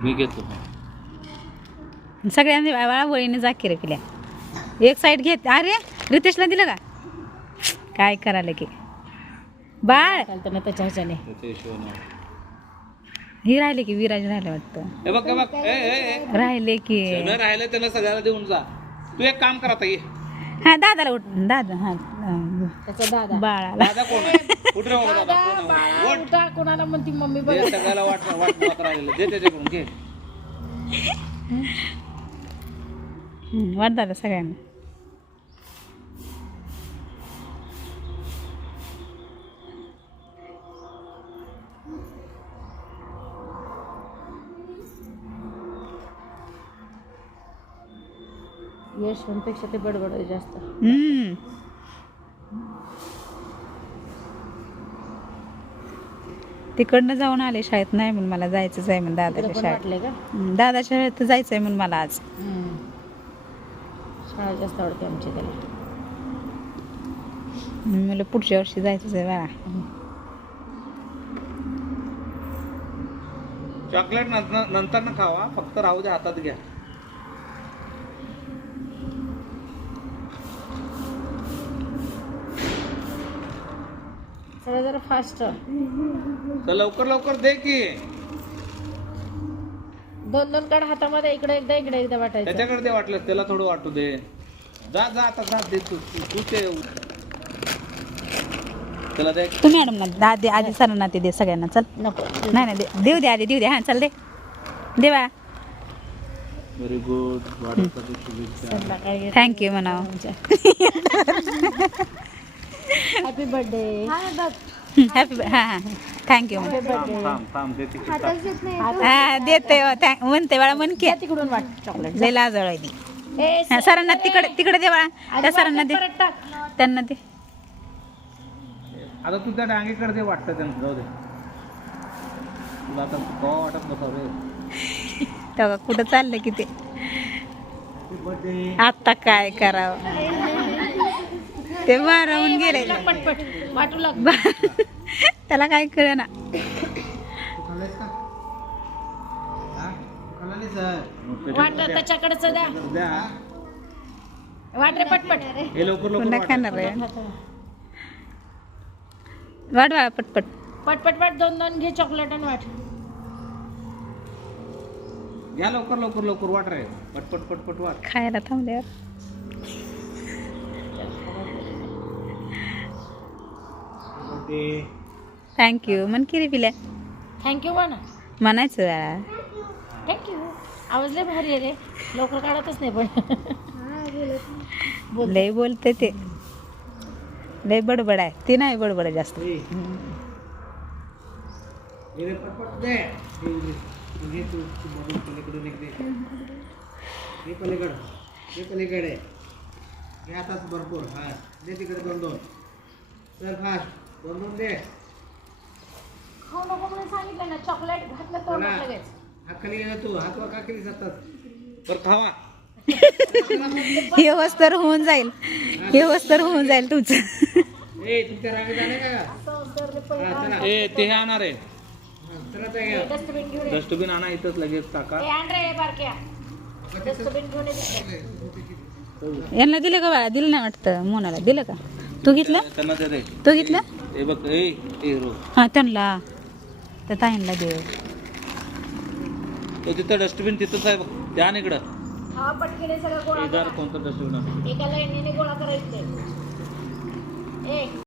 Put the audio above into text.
मी घेतो. सगळ्यांनी बाळा वळीने जा की रे पिल्या. एक साईड घेत अरे रितेशला दिलं का? काय करायला की? बाळ! ही राहिले की विराज राहिले वाटतं. राहिले की. राहिलं त्याला सगळ्याला देऊन जा. तू एक काम करा ताई हा दादाला उठ दादा हा त्याचा दादा. बाळाला. दादा कोण आहे? कुठे राहू दादा कोण आहे? बाळा. उठा. कोणाला म्हणती मम्मी बघ. दे सगळ्याला वाट वाट वाट राहिलेलं. दे त्याच्याकडून घे. वाट दादा सगळ्यांना. यशवंतपेक्षा ते बडबड आहे जास्त. हम्म. तिकडनं जाऊन आले शाळेत. नाही म्हणून मला जायचंच आहे म्हणून दादाच्या पण शाळेत. वाटले का? हं, दादाच्या शाळेत तर जायचं आहे म्हणून मला आज. हम्म. शाळा जास्त आवडते आमची त्याला. मी म्हणलं पुढच्या वर्षी जायचंच आहे बाळा. चॉकलेट नंतर नंतर न खावा. फक्त राहू दे हातात घ्या. सगळं जरा फास्ट तर लवकर लवकर दे की. दोन दोन काढ हातामध्ये इकडे एकदा इकडे एकदा वाटायचं. त्याच्याकडे ते वाटलं त्याला थोडं वाटू दे. जा जा आता जा दे तू तू तू ते. त्याला दे. तू मॅडम ना दादी आधी सरांना ते दे सगळ्यांना. चल. नको. नाही नाही दे- देऊ दे आधी देऊ दे. हां चल दे. दे बाळा. व्हेरी गुड शुभेच्छा. थँक्यू म्हणावं हॅपी बर्थडे हॅपी हां हां थँक्यू. हा देते हो, थँक- म्हणते बाळा म्हण की. तिकडून वाट चॉकलेट लय लाजळ आहे ती. ए सरांना तिकडे तिकडे दे बाळा. त्या सरांना दे. त्यांना दे. आता तू त्या डांगेकडे दे वाटतं त्यांना जाऊ दे. तुला आता कवा वाटत बसाव रे. तेव्हा कुठं चाललं की ते? आता काय करावं? ते मारावून गेले. पटपट वाटू लाग त्याला काय कळ ना त्याच्याकडेच द्या द्या वाट रे पटपट. लवकर लवकर पुन्हा वाटा. खाणार आहे. वाट बाळा पटपट. पटपट वाट दोन दोन घे चॉकलेट आणि वाट. घ्या लवकर लवकर लवकर वाट रे. पटपट पटपट वाट. खायला थांबल्यावर. थँक्यू मन किरी पिल्या. थँक्यू म्हणा म्हणायचं थँक्यू आवाज लय भारी आहे रे. लवकर काढतच नाही पण. लय बोलते ते. लय बडबड आहे. ती नाही बडबड आहे जास्त पटपट दे. घे तू. तू बघून पलीकडून एक दे. हे पलीकडं. हे पलीकडे. हे आताच भरपूर. हा. दे तिकडे दोन दोन. चल फास्ट. दोन दोन दे खाऊ नको म्हणून सांगितलं ना चॉकलेट घातलं तर. लगेच. तू? हात जातात बरं खावा. हे वस्तर होऊन जाईल. हे वस्तर होऊन जाईल तुमचं. ए तुमच्या रांगेत आले का? हा, चला. ए ते हे आणणार आहे. हा, चला ते घ्या डस्टबिन घेऊन ये. डस्टबिन आणा इथंच लगेच टाका. ए आण रे बारक्या. डस्टबिन घेऊन ये. तिकडे. यांना दिलं का बाळा? दिलं नाही वाटतं मोनाला. दिलं का? तू घेतलं? त्यांना दे रे. तू घेतलं? ए बघ ए ए रो. हां त्यांना. त्या ताईंना दे. तो तिथं डस्टबिन तिथंच आहे बघ. त्या इकडं. हा पटकीने सगळं गोळा इधर कोणतं डस्टबिन आहे? एका लाईनीने गोळा करायचं ए.